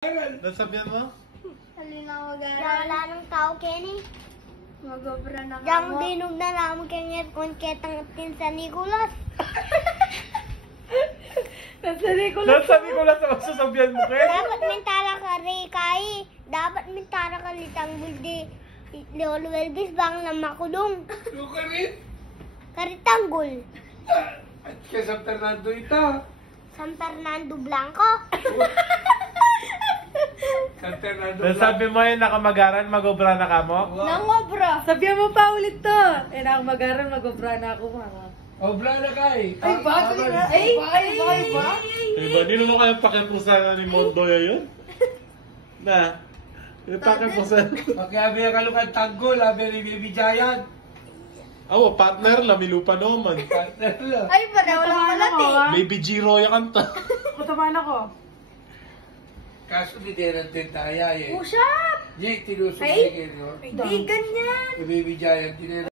Nasabihan mo? Halina mag-aral. Wala nang tao, Kenny. Magobra na Yang mo. dinog na namin kanya kung ketang tin sa Nicolas. Nasali ko lang. Nasabi ko lang sa masasabihan mo, Ken. Dapat mentala ka rikay. Dapat mentala ka litang buldi. Leolo Elvis bang na makulong. Yung ka rin. Karitanggol. At kaya San Fernando ito. San Fernando Blanco. San Fernando. Nasabi mo yun, nakamagaran, magobra na ka mo? Nangobra. Sabihan mo pa ulit to. Eh, nakamagaran, magobra na ako mga. Obra na ka eh. Ay, bago na. Ay, ba? Diba, hindi naman kayang pakipusan ni Mondoya yun? Na? Yung pakipusan. Pagkabi ang kalukan tanggol, labi ni Baby Giant. Awa, partner lang, milupa naman. Partner lang. Ay, pareho lang malati. Baby Giro yung kanta. Kutamaan ako. Kaso di din tentaya eh. Push up! Jake, tinusok Ay. ni Kenny. Hindi ganyan. Si Baby Giant,